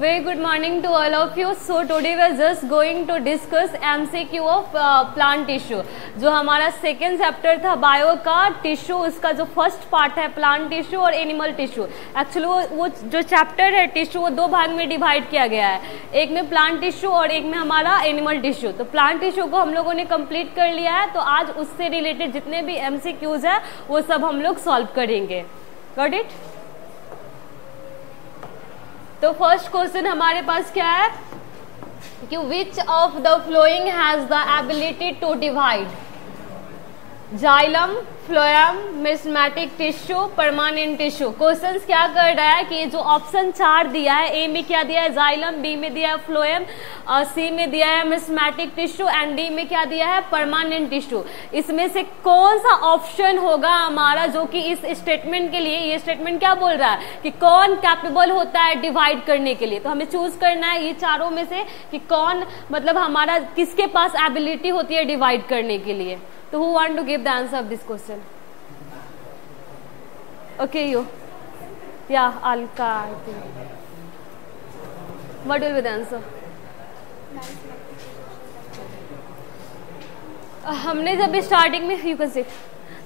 Very good morning to all of you. So today we are just going to discuss MCQ of plant tissue. जो हमारा second chapter था bio का tissue, उसका जो first part है plant tissue और animal tissue. Actually वो जो चैप्टर है टिश्यू वो दो भाग में डिवाइड किया गया है, एक में प्लांट टिश्यू और एक में हमारा एनिमल टिश्यू. तो प्लांट टिश्यू को हम लोगों ने कंप्लीट कर लिया है, तो आज उससे रिलेटेड जितने भी MCQs है वो सब हम लोग सॉल्व करेंगे. Got it? तो फर्स्ट क्वेश्चन हमारे पास क्या है कि which of the following has the ability to divide? Xylem, phloem, meristematic tissue, permanent tissue. Questions क्या कर रहा है कि जो ऑप्शन 4 दिया है, ए में क्या दिया है जाइलम, बी में दिया है फ्लोएम, सी में दिया है मेरिस्टेमेटिक टिश्यू एंड डी में क्या दिया है परमानेंट टिश्यू. इसमें से कौन सा ऑप्शन होगा हमारा जो कि इस स्टेटमेंट के लिए, ये स्टेटमेंट क्या बोल रहा है कि कौन कैपेबल होता है डिवाइड करने के लिए. तो हमें चूज करना है ये चारों में से कि कौन मतलब हमारा किसके पास एबिलिटी होती है डिवाइड करने के लिए. So who want to give the answer of this question? Okay, you. Yeah, Alka, I think. What will be the answer? हमने जब स्टार्टिंग में you can say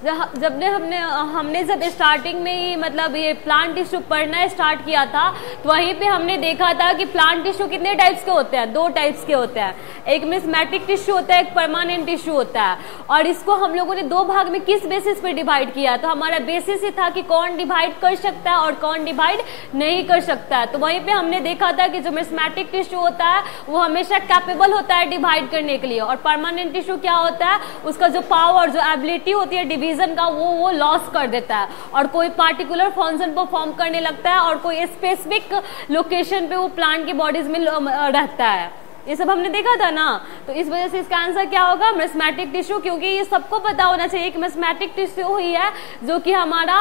हमने जब स्टार्टिंग में ही मतलब ये प्लांट टिश्यू पढ़ना स्टार्ट किया था तो वहीं पे हमने देखा था कि प्लांट टिश्यू कितने टाइप्स के होते हैं, दो टाइप्स के होते हैं. एक मेरिस्टेमेटिक टिश्यू होता है, एक परमानेंट टिश्यू होता है. और इसको हम लोगों ने दो भाग में किस बेसिस पे डिवाइड किया? तो हमारा बेसिस ही था कि कौन डिवाइड कर सकता है और कौन डिवाइड नहीं कर सकता है. तो वहीं पे हमने देखा था कि जो मेरिस्टेमेटिक टिश्यू होता है वो हमेशा कैपेबल होता है डिवाइड करने के लिए, और परमानेंट टिश्यू क्या होता है, उसका जो पावर, जो एबिलिटी होती है डिवीजन का वो लॉस कर देता है और कोई पार्टिकुलर फंक्शन परफॉर्म करने लगता है और कोई स्पेसिफिक लोकेशन पे वो प्लांट की बॉडीज में रहता है. ये सब हमने देखा था ना. तो इस वजह से इसका आंसर क्या होगा मेरिस्टेमेटिक टिश्यू, क्योंकि ये सबको पता होना चाहिए कि मेरिस्टेमेटिक टिश्यू ही है जो कि हमारा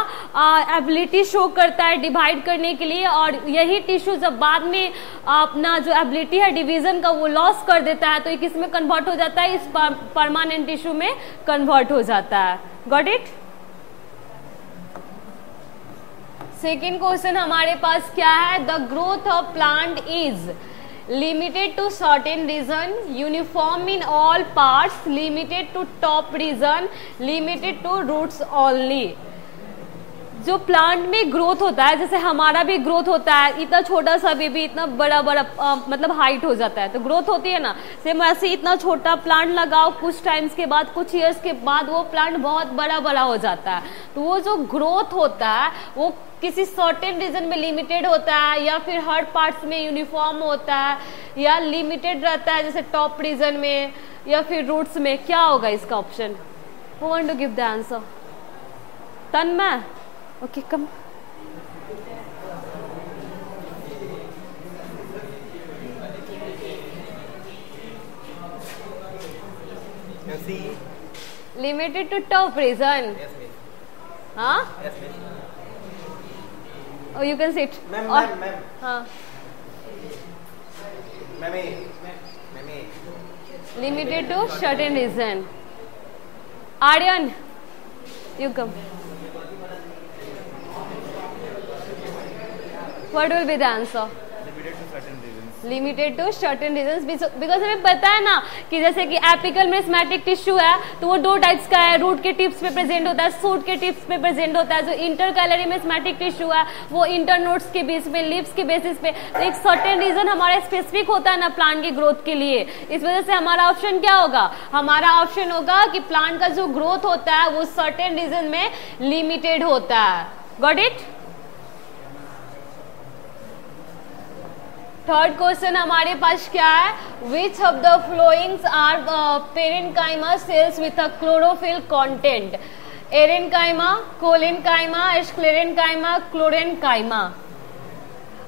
एबिलिटी शो करता है डिवाइड करने के लिए, और यही टिश्यू जब बाद में अपना जो एबिलिटी है डिवीजन का वो लॉस कर देता है तो ये किस में कन्वर्ट हो जाता है, इस परमानेंट टिश्यू में कन्वर्ट हो जाता है. Got it? सेकेंड क्वेश्चन हमारे पास क्या है, the growth of plant is limited to certain region, uniform in all parts, limited to top region, limited to roots only. जो प्लांट में ग्रोथ होता है, जैसे हमारा भी ग्रोथ होता है, इतना छोटा सा बेबी इतना बड़ा बड़ा मतलब हाइट हो जाता है तो ग्रोथ होती है ना. सेम ऐसे इतना छोटा प्लांट लगाओ, कुछ टाइम्स के बाद, कुछ ईयर्स के बाद वो प्लांट बहुत बड़ा बड़ा हो जाता है. तो वो जो ग्रोथ होता है वो किसी सर्टेन रीजन में लिमिटेड होता है या फिर हर पार्ट्स में यूनिफॉर्म होता है या लिमिटेड रहता है, जैसे टॉप रीजन में या फिर रूट्स में. क्या होगा इसका option? Who want to give the answer? Tanmay, okay come. Limited to top region. हाँ, Oh, you can sit. Ma'am. हाँ. Limited to certain reason. Aryan, you come. What will be the answer? Limited to certain regions. Because हमें पता है ना कि जैसे कि apical meristematic tissue है तो वो दो टाइप्स का है, रूट के टिप्स पे प्रेजेंट होता है, शूट के टिप्स पे प्रेजेंट होता है. जो इंटरकैलरी मेरिस्टेमेटिक टिश्यू है वो इंटरनोड्स के बीच पे, लिप्स के बेसिस पे. तो एक सर्टेन रीजन हमारा स्पेसिफिक होता है ना प्लांट की ग्रोथ के लिए. इस वजह से हमारा ऑप्शन क्या होगा? हमारा ऑप्शन होगा कि प्लांट का जो ग्रोथ होता है वो सर्टेन रीजन में लिमिटेड होता है. Got it? थर्ड क्वेश्चन हमारे पास क्या है, which of the followings are parenchyma cells with a chlorophyll content? Aerenchyma, collenchyma, sclerenchyma, chlorenchyma.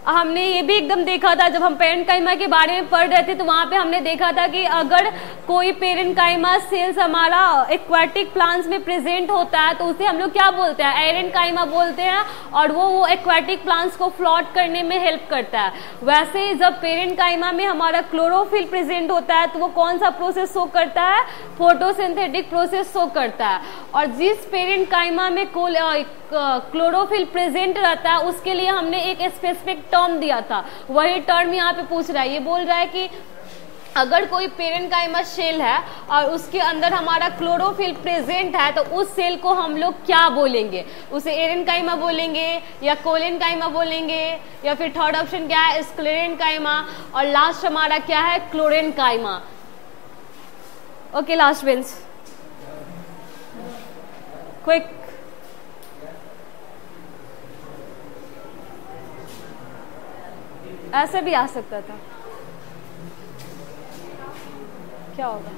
हमने ये भी एकदम देखा था जब हम पेरेन्काइमा के बारे में पढ़ रहे थे तो वहां पे हमने देखा था कि अगर कोई पेरेन्काइमा सेल्स हमारा एक्वाटिक प्लांट्स में प्रेजेंट होता है तो उसे हम लोग क्या बोलते हैं? एरेन्काइमा बोलते हैं, और वो एक्वाटिक प्लांट्स को फ्लॉट करने में हेल्प करता है. वैसे ही जब पेरेन्काइमा में हमारा क्लोरोफिल प्रेजेंट होता है तो वो कौन सा प्रोसेस शो करता है? फोटोसिंथेटिक प्रोसेस शो करता है. और जिस पेरेन्काइमा में क्लोरोफिल प्रेजेंट रहता है उसके लिए हमने एक स्पेसिफिक टर्म दिया था, वही टर्म यहाँ पे पूछ रहा है। ये बोल रहा है कि अगर कोई पेरेन्काइमा सेल है और उसके अंदर हमारा क्लोरोफिल प्रेजेंट है तो उस सेल को हम लोग क्या बोलेंगे? उसे एरेनकाइमा बोलेंगे या कोलेनकाइमा बोलेंगे, या फिर थर्ड ऑप्शन क्या है स्क्लेरेनकाइमा, और लास्ट हमारा क्या है chlorenchyma. Okay, last bench quick. ऐसे भी आ सकता था, क्या होगा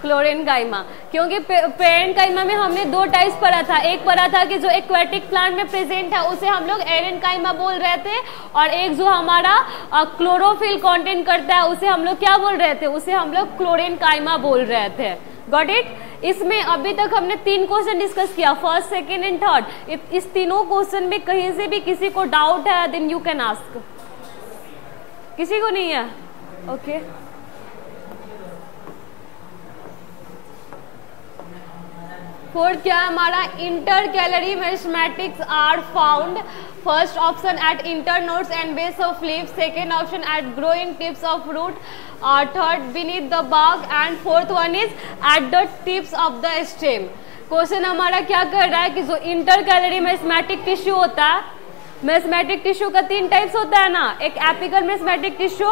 क्लोरेनकाइमा, क्योंकि पेरेन्काइमा में हमने दो टाइप्स पढ़ा था। एक पढ़ा था कि जो एक्वेटिक प्लांट में प्रेजेंट है उसे हम लोग एरेनकाइमा बोल रहे थे, और एक जो हमारा क्लोरोफिल कंटेंट करता है उसे हम लोग क्या बोल रहे थे? उसे हम लोग क्लोरेनकाइमा बोल रहे थे। Got it? इसमें अभी तक हमने 3 क्वेश्चन डिस्कस किया, फर्स्ट, सेकेंड एंड थर्ड। इस तीनों क्वेश्चन में कहीं से भी किसी को डाउट है देन यू कैन आस्क। किसी को नहीं है? ओके फोर्थ क्या है हमारा? Intercalary mathematics are found first option at internodes and base of leaf, second option at growing tips of root, third beneath the bark, and fourth one is at the tips of the stem. Question हमारा क्या कर रहा है कि जो inter calorie mathematic tissue होता है, mathematic tissue का 3 टाइप्स होता है ना, एक एपिकल मैथमेटिक टिश्यू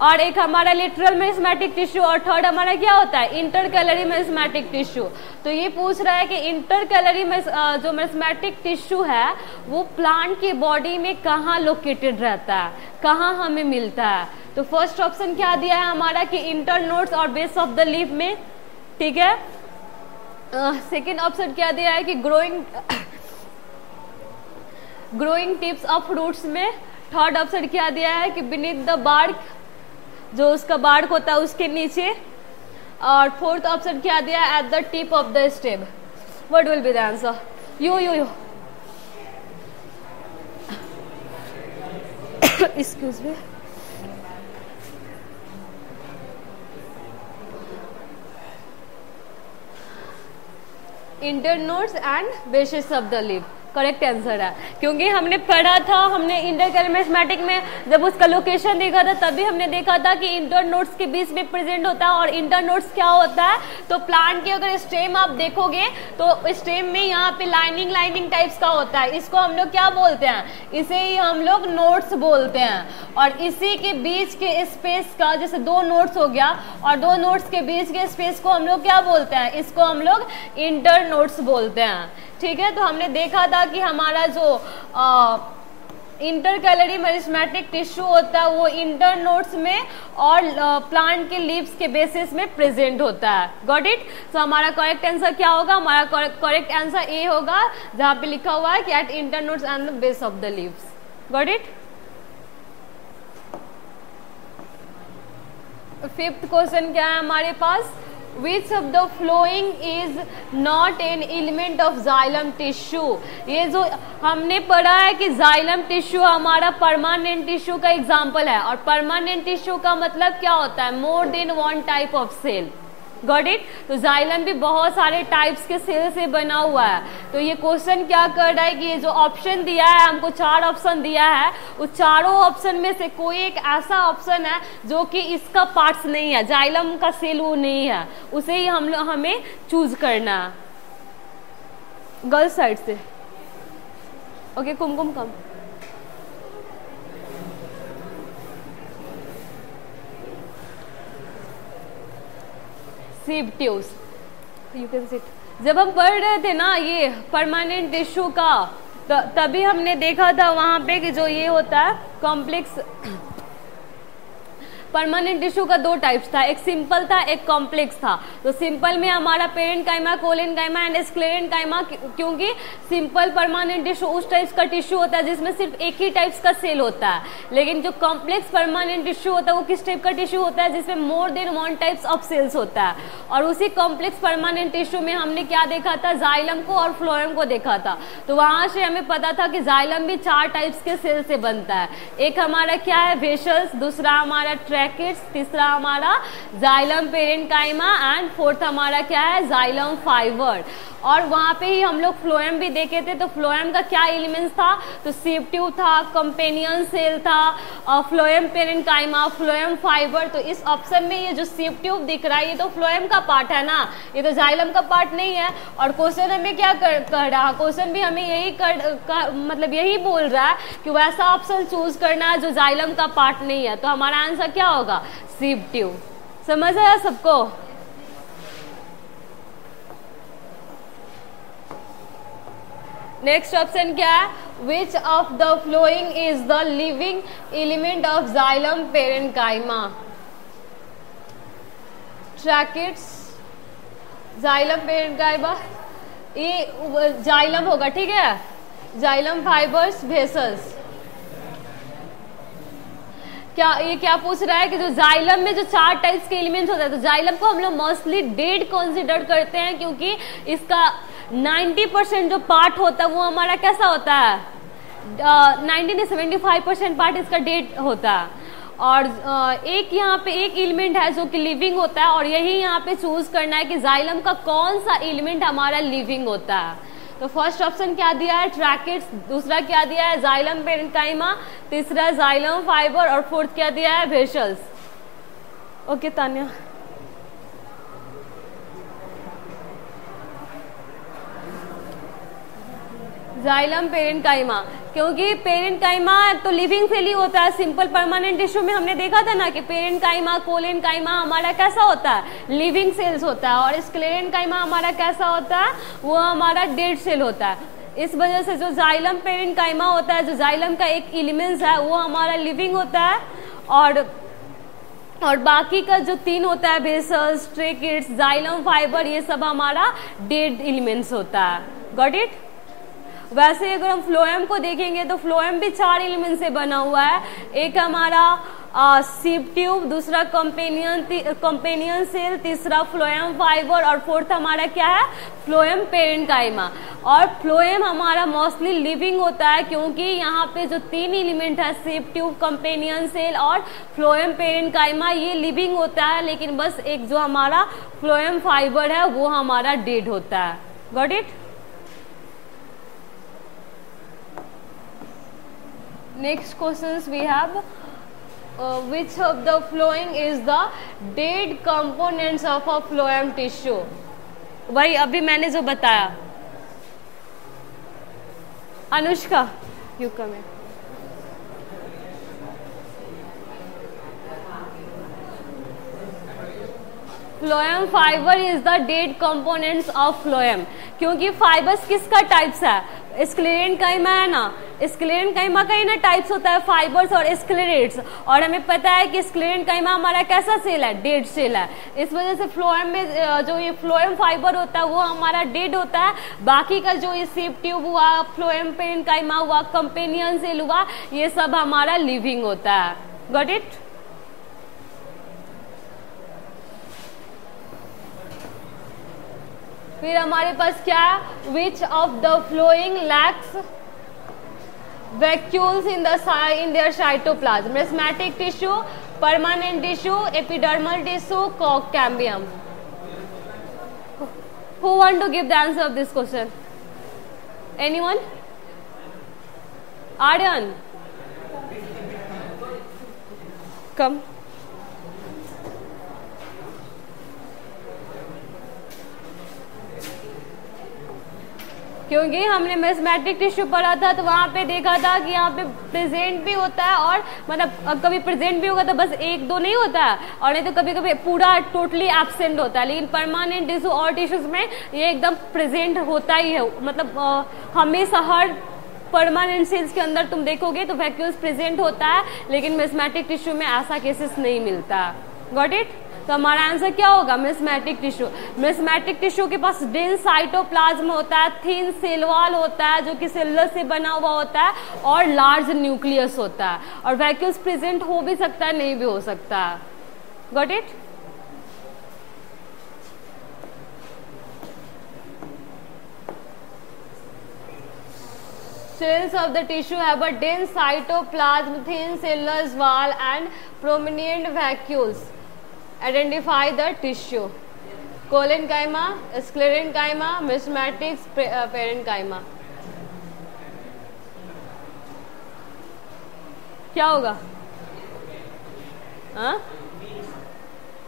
और एक हमारा लिटरल मेरिस्मेटिक टिश्यू, और थर्ड हमारा क्या होता है इंटर कैलोरी मेरिस्मेटिक टिश्यू। तो ये पूछ रहा है कि इंटर कैलोरी जो मेरिस्मेटिक टिश्यू है वो प्लांट की बॉडी में कहाँ लोकेटेड रहता है, कहाँ हमें मिलता है? तो फर्स्ट ऑप्शन क्या दिया है हमारा कि इंटर नोड्स और बेस ऑफ द लीफ में, ठीक है। सेकेंड ऑप्शन क्या दिया है कि ग्रोइंग टिप्स ऑफ रूट्स में, थर्ड ऑप्शन क्या दिया है कि बीनीथ द bark, जो उसका बार्क होता है उसके नीचे, और फोर्थ ऑप्शन क्या दिया है at the tip of the stem. What will be the answer? You excuse me. Inter nodes and bases of the leaf correct answer है, क्योंकि हमने पढ़ा था, हमने इंटर कैलोरी मैथमेटिक में जब उसका लोकेशन देखा था तभी हमने देखा था कि इंटर नोड्स के बीच में प्रेजेंट होता है। और इंटर नोड्स क्या होता है? तो प्लांट की अगर स्टेम आप देखोगे तो स्टेम में यहाँ पे लाइनिंग टाइप्स का होता है, इसको हम लोग क्या बोलते हैं? इसे ही हम लोग नोड्स बोलते हैं। और इसी के बीच के स्पेस का, जैसे 2 नोड्स हो गया और 2 नोड्स के बीच के स्पेस को हम लोग क्या बोलते हैं? इसको हम लोग इंटर नोड्स बोलते हैं, ठीक है। तो हमने देखा था कि हमारा जो इंटर कैलोरी मेरिस्मेटिक टिश्यू होता है वो इंटर नोड्स में और प्लांट के लीव्स के बेसिस में प्रेजेंट होता है। Got it? तो हमारा करेक्ट आंसर क्या होगा? हमारा करेक्ट आंसर ए होगा, जहां पे लिखा हुआ है कि at internodes and the base of the leaves. Got it? Fifth question क्या है हमारे पास? Which of the flowing is not an element of xylem tissue? ये जो हमने पढ़ा है कि जाइलम टिश्यू हमारा परमानेंट टिश्यू का एग्जाम्पल है, और परमानेंट टिश्यू का मतलब क्या होता है? More than 1 type of cell. Got it? तो जाइलम भी बहुत सारे टाइप्स के सेल से बना हुआ है। तो ये क्वेश्चन क्या कर रहा है कि ये जो ऑप्शन दिया है, हमको 4 ऑप्शन दिया है, उस चारों ऑप्शन में से कोई एक ऐसा ऑप्शन है जो कि इसका पार्ट्स नहीं है, जाइलम का सेल वो नहीं है, उसे ही हमें चूज करना है। गर्ल्स साइड से okay, Kumkum come. Sieve tubes, you can sit. जब हम पढ़ रहे थे ना ये परमानेंट टिश्यू का, तभी हमने देखा था वहां पे कि जो ये होता है कॉम्प्लेक्स, परमानेंट टिश्यू का 2 टाइप्स था, एक सिंपल था, एक कॉम्प्लेक्स था। तो सिंपल में हमारा पेरेन्काइमा, कोलेनकाइमा एंड स्क्लेरेनकाइमा, क्योंकि सिंपल परमानेंट टिश्यू उस टाइप्स का टिश्यू होता है जिसमें सिर्फ एक ही टाइप्स का सेल होता है, लेकिन जो कॉम्प्लेक्स परमानेंट टिश्यू होता है वो किस टाइप का टिश्यू होता है? जिसमें more than 1 types of cells होता है। और उसी कॉम्प्लेक्स परमानेंट टिश्यू में हमने क्या देखा था? जाइलम को और फ्लोएम को देखा था। तो वहां से हमें पता था कि जाइलम भी 4 टाइप्स के सेल से बनता है। एक हमारा क्या है? वेसल्स, दूसरा हमारा ट्रैकेट्स, तीसरा हमारा जाइलम पेरेन्काइमा एंड फोर्थ हमारा क्या है? Xylem fibre. और वहाँ पे ही हम लोग फ्लोएम भी देखे थे। तो फ्लोएम का क्या एलिमेंट्स था, तो सीव ट्यूब था, कंपेनियन सेल था, फ्लोएम पेरेन्काइमा, फ्लोएम फाइबर। तो इस ऑप्शन में ये जो सीव ट्यूब दिख रहा है ये तो फ्लोएम का पार्ट है ना, ये तो जाइलम का पार्ट नहीं है। और क्वेश्चन हमें क्या कह रहा, क्वेश्चन भी हमें यही मतलब यही बोल रहा है कि वैसा ऑप्शन चूज करना है जो जाइलम का पार्ट नहीं है। तो हमारा आंसर क्या होगा, सीव ट्यूब। समझ आया सबको? नेक्स्ट ऑप्शन क्या है, which of the following is the living element of xylem parenchyma. Tracheids, xylem parenchyma, ये जाइलम होगा, ठीक है, जाइलम फाइबर्स, वेसल्स। क्या ये क्या पूछ रहा है कि जो जाइलम में जो 4 टाइप्स के एलिमेंट्स होता है, तो जाइलम को हम लोग मोस्टली डेड कंसीडर करते हैं क्योंकि इसका 90% जो पार्ट होता है वो हमारा कैसा होता है, 75% पार्ट इसका डेड होता है। और एक यहाँ पे एक एलिमेंट है जो कि लिविंग होता है, और यही यहाँ पे चूज करना है कि जाइलम का कौन सा एलिमेंट हमारा लिविंग होता है। तो फर्स्ट ऑप्शन क्या दिया है, ट्रैकिड्स, दूसरा क्या दिया है, जाइलम पेरेन्काइमा, तीसरा जाइलम फाइबर, और फोर्थ क्या दिया है, vessels. Okay Tanya, xylem parenchyma, क्योंकि पेरेन्काइमा तो लिविंग सेल ही होता है। सिंपल परमानेंट टिश्यू में हमने देखा था ना कि पेरेन्काइमा, कोलेन्काइमा हमारा कैसा होता है, लिविंग सेल्स होता है, और स्क्लेरेन्काइमा हमारा कैसा होता है, वो हमारा डेड सेल होता है। इस वजह से जो जाइलम पेरेन्काइमा होता है, जो जाइलम का एक एलिमेंट्स है, वो हमारा लिविंग होता है, और बाकी का जो 3 होता है, वेसल्स, ट्रैकिड्स, जाइलम फाइबर, ये सब हमारा डेड एलिमेंट्स होता है। Got it? वैसे अगर हम फ्लोएम को देखेंगे तो फ्लोएम भी 4 एलिमेंट से बना हुआ है। एक हमारा सीव ट्यूब, दूसरा कंपेनियन सेल, तीसरा फ्लोएम फाइबर, और फोर्थ हमारा क्या है, फ्लोएम पेरेन्काइमा। और फ्लोएम हमारा मोस्टली लिविंग होता है क्योंकि यहाँ पे जो 3 एलिमेंट है, सीव ट्यूब, कंपेनियन सेल और फ्लोएम पेरेन्काइमा, ये लिविंग होता है, लेकिन बस एक जो हमारा फ्लोएम फाइबर है वो हमारा डेड होता है। Got it? Next questions we have, which of the following is the dead components of a phloem tissue? वही अभी मैंने जो बताया। Anushka, you come here. Phloem fibre is the dead components of phloem, क्योंकि फाइबर्स किसका types है, sclerenchyma है ना, स्क्लेरेन्काइमा का ही ना टाइप्स होता है, फाइबर्स और स्क्लेरेट्स। और हमें पता है कि स्क्लेरेन्काइमा हमारा कैसा सेल है, डेड सेल है। इस वजह से फ्लोएम में जो ये फ्लोएम फाइबर होता है वो हमारा डेड होता है। बाकी का जो ये सीव ट्यूब हुआ, फ्लोएम पेरेन्काइमा हुआ, कंपेनियन सेल हुआ, ये सब हमारा लिविंग होता है। Got it? फिर हमारे पास क्या है, which of the following lacks vacuoles in their cytoplasm, meristematic tissue, permanent tissue, epidermal tissue, cambium. Who want to give the answer of this question? Anyone? Aryan, come. क्योंकि हमने मेस्मेटिक tissue पढ़ा था तो वहाँ पे देखा था कि यहाँ पे प्रेजेंट भी होता है, और मतलब कभी प्रेजेंट भी होगा तो बस 1-2 नहीं होता है, और नहीं तो कभी कभी पूरा टोटली एब्सेंट होता है। लेकिन परमानेंट टिश्यू और टिश्यूज में ये एकदम प्रेजेंट होता ही है, मतलब हमेशा हर परमानेंट सेल्स के अंदर तुम देखोगे तो वैक्यूल्स प्रेजेंट होता है, लेकिन मेस्मेटिक टिश्यू में ऐसा केसेस नहीं मिलता। Got it? तो हमारा आंसर क्या होगा, मेस्मेटिक टिश्यू। मेस्मेटिक टिश्यू के पास डेंस साइटोप्लाज्म होता है, थिन सेल वॉल होता है जो कि सेलुलर से बना हुआ होता है, और लार्ज न्यूक्लियस होता है, और वैक्यूल्स प्रेजेंट हो भी सकता है, नहीं भी हो सकता है। Got it? Cells of the tissue have a dense cytoplasm, thin cellular wall and prominent vacuoles. Identify the tissue. Collenchyma, sclerenchyma, meristematics, parenchyma. क्या होगा? हाँ,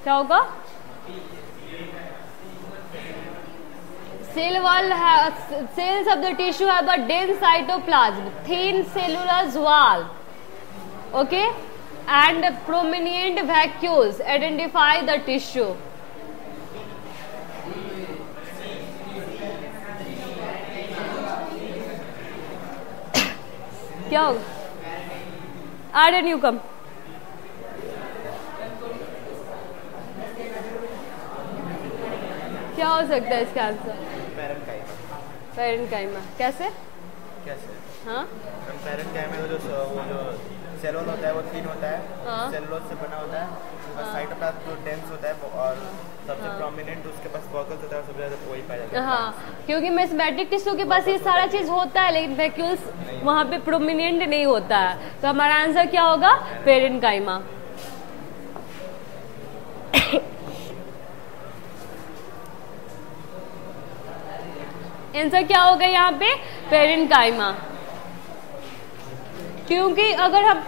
क्या होगा? Cell wall cells of the tissue have a dense cytoplasm, thin cellulose wall, okay, and prominent vacuoles identify the tissue. क्या होगा? Add a new come. क्या हो सकता है इसका आंसर? पेरेनकाइमा। कैसे? हाँ, पेरेनकाइमा वो जो सेल वॉल होता है वो थिन होता है, हाँ, सेलुलोज से बना होता है, और साइटोप्लाज्म जो डेंस होता है और सबसे प्रोमिनेंट उसके पास वॉकल्स होता है, सबसे ज्यादा वही पाया जाता है। हाँ, क्योंकि मेसमेटिक टिश्यू के पास ये सारा चीज होता है लेकिन वैक्यूल्स वहाँ पे प्रोमिनेंट नहीं होता है। तो हमारा आंसर क्या होगा? पेरेनकाइमा। आंसर क्या होगा यहाँ पे? पेरेनकाइमा। क्योंकि अगर हम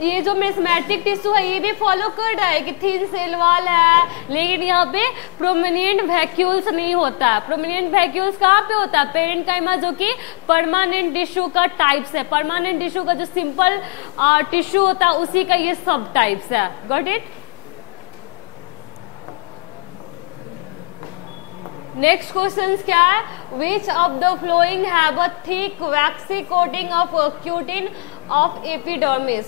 ये जो मेसमेटिक टिश्यू है ये भी फॉलो कर रहा है कि थिन सेल वॉल है, लेकिन यहाँ पे प्रोमिनेंट वैक्यूल्स नहीं होता है। प्रोमिनेंट वैक्यूल्स कहाँ पे होता है? पेरेनकाइमा, जो कि परमानेंट टिश्यू का टाइप्स है। परमानेंट टिश्यू का जो सिंपल टिश्यू होता है उसी का ये सब टाइप्स है। Got it? नेक्स्ट क्वेश्चन क्या है? Which of the following have a thick waxy coating of cutin of epidermis?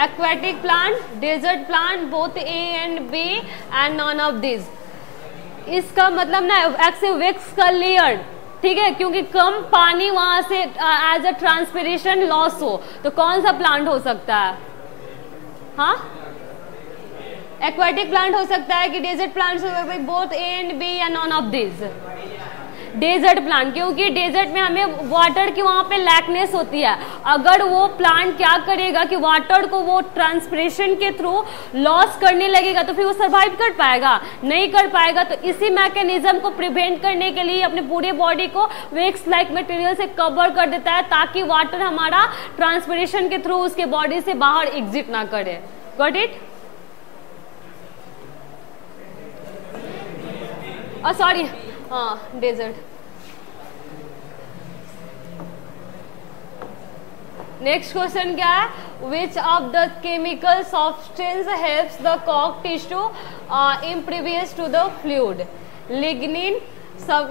Aquatic plant, desert plant, both A and B and none of this. इसका मतलब ना वैक्स का layer, ठीक है, क्योंकि कम पानी वहां से एज अ ट्रांसपिरेशन लॉस हो, तो कौन सा प्लांट हो सकता है? हाँ, एक्वाटिक प्लांट हो सकता है कि डेजर्ट प्लांट हो सकता है? बोथ ए एंड बी या none of this? Desert plant, क्योंकि डेजर्ट में हमें वाटर की वहां पे लैकनेस होती है। अगर वो प्लांट क्या करेगा कि वाटर को वो ट्रांसपिरेशन के थ्रू लॉस करने लगेगा तो फिर वो सर्वाइव कर पाएगा? नहीं कर पाएगा। तो इसी मैकेनिज्म को प्रिवेंट करने के लिए अपने पूरे बॉडी को वैक्स लाइक मटेरियल से कवर कर देता है ताकि वाटर हमारा ट्रांसपिरेशन के थ्रू उसके बॉडी से बाहर एग्जिट ना करे। Got it? सॉरी, हाँ, डेजर्ट। नेक्स्ट क्वेश्चन क्या है? Which of the chemical substance helps the कॉक tissue impervious to the fluid? Lignin,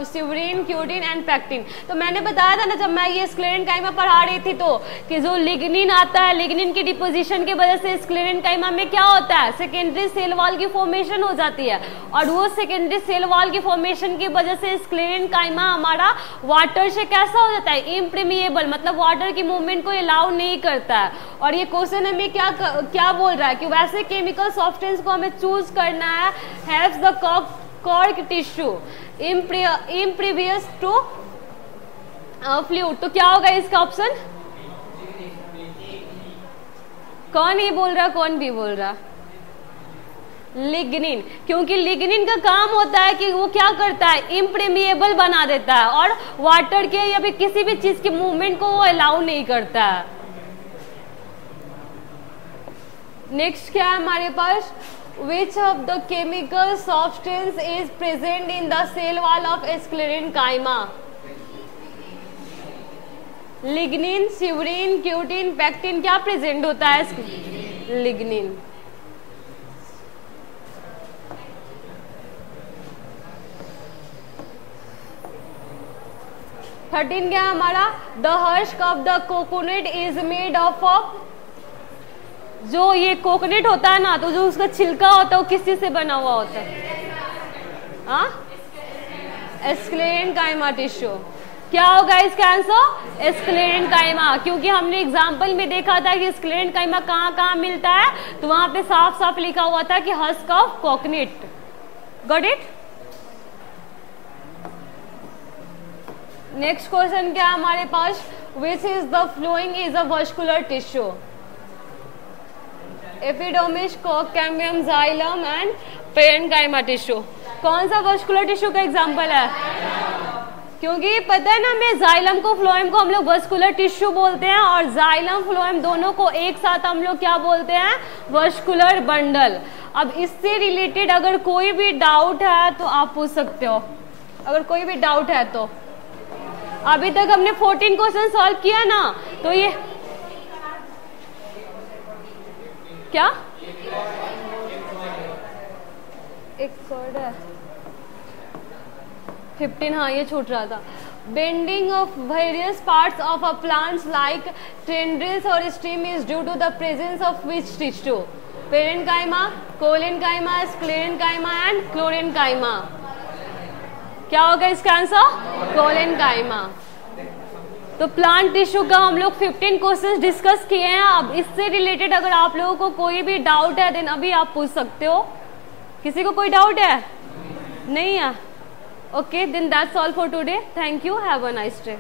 suberin, cutin and pectin. तो मैंने बताया था ना जब मैं ये स्क्लेरेनकाइमा पढ़ा रही थी तो कि जो लिग्निन आता है, लिग्निन की डिपोजिशन की वजह से स्क्लेरेनकाइमा में क्या होता है? सेकेंडरी सेल वॉल की फॉर्मेशन हो जाती है, और वो सेकेंडरी सेल वॉल की फॉर्मेशन की वजह से स्क्लेरेनकाइमा हमारा वाटर से कैसा हो जाता है? इम्प्रीमिएबल, मतलब वाटर की मूवमेंट को अलाउ नहीं करता है। और ये क्वेश्चन हमें क्या बोल रहा है कि वैसे केमिकल सब्सटेंस को हमें चूज करना है helps the cork tissue impervious to fluid. तो क्या होगा इसका ऑप्शन? कौन ये बोल रहा, कौन भी बोल रहा? लिग्निन, क्योंकि लिग्निन का काम होता है कि वो क्या करता है? इम्प्रीमिएबल बना देता है और वाटर के या फिर किसी भी चीज के मूवमेंट को वो अलाउ नहीं करता है। नेक्स्ट क्या है हमारे पास? Which of the chemical substance is present in the cell wall of sclerenchyma? Lignin, suberin, cutin, pectin, क्या प्रेजेंट होता है? लिग्निन। थर्टीन क्या हमारा? The husk of the coconut is made of जो ये कोकोनट होता है ना, तो जो उसका छिलका होता है वो किस चीज से बना हुआ होता है? हाँ, स्क्लेरेनकाइमा टिश्यू। क्या होगा इसका आंसर? स्क्लेरेनकाइमा, क्योंकि हमने एग्जांपल में देखा था कि स्क्लेरेनकाइमा कहाँ कहाँ मिलता है, तो वहां पे साफ साफ लिखा हुआ था कि husk of coconut. Got it? Next question क्या हमारे पास? Which is the following is a vascular tissue? Epidermis, कोक, cambium, xylem and parenchyma tissue. कौन सा वस्कुलर टिश्यू का एग्जाम्पल है? क्योंकि पता है ना, मैं जाइलम को फ्लोएम को हम लोग वस्कुलर टिश्यू बोलते हैं और जाइलम फ्लोएम दोनों को एक साथ हम लोग क्या बोलते हैं? Vascular bundle. अब इससे रिलेटेड अगर कोई भी डाउट है तो आप पूछ सकते हो, अगर कोई भी डाउट है तो। अभी तक हमने 14 क्वेश्चन सॉल्व किया ना, तो ये क्या एक और है 15, हाँ ये छूट रहा था। Bending of various parts of a plants like tendrils और stem is due to the presence of which tissue? Parenchyma, collenchyma, sclerenchyma and chlorenchyma. क्या होगा इसका आंसर? कोलेन्काइमा। तो प्लांट टिश्यू का हम लोग 15 क्वेश्चंस डिस्कस किए हैं। अब इससे रिलेटेड अगर आप लोगों को कोई भी डाउट है देन अभी आप पूछ सकते हो। किसी को कोई डाउट है? नहीं है? Okay, then that's all for today. Thank you. Have a nice day.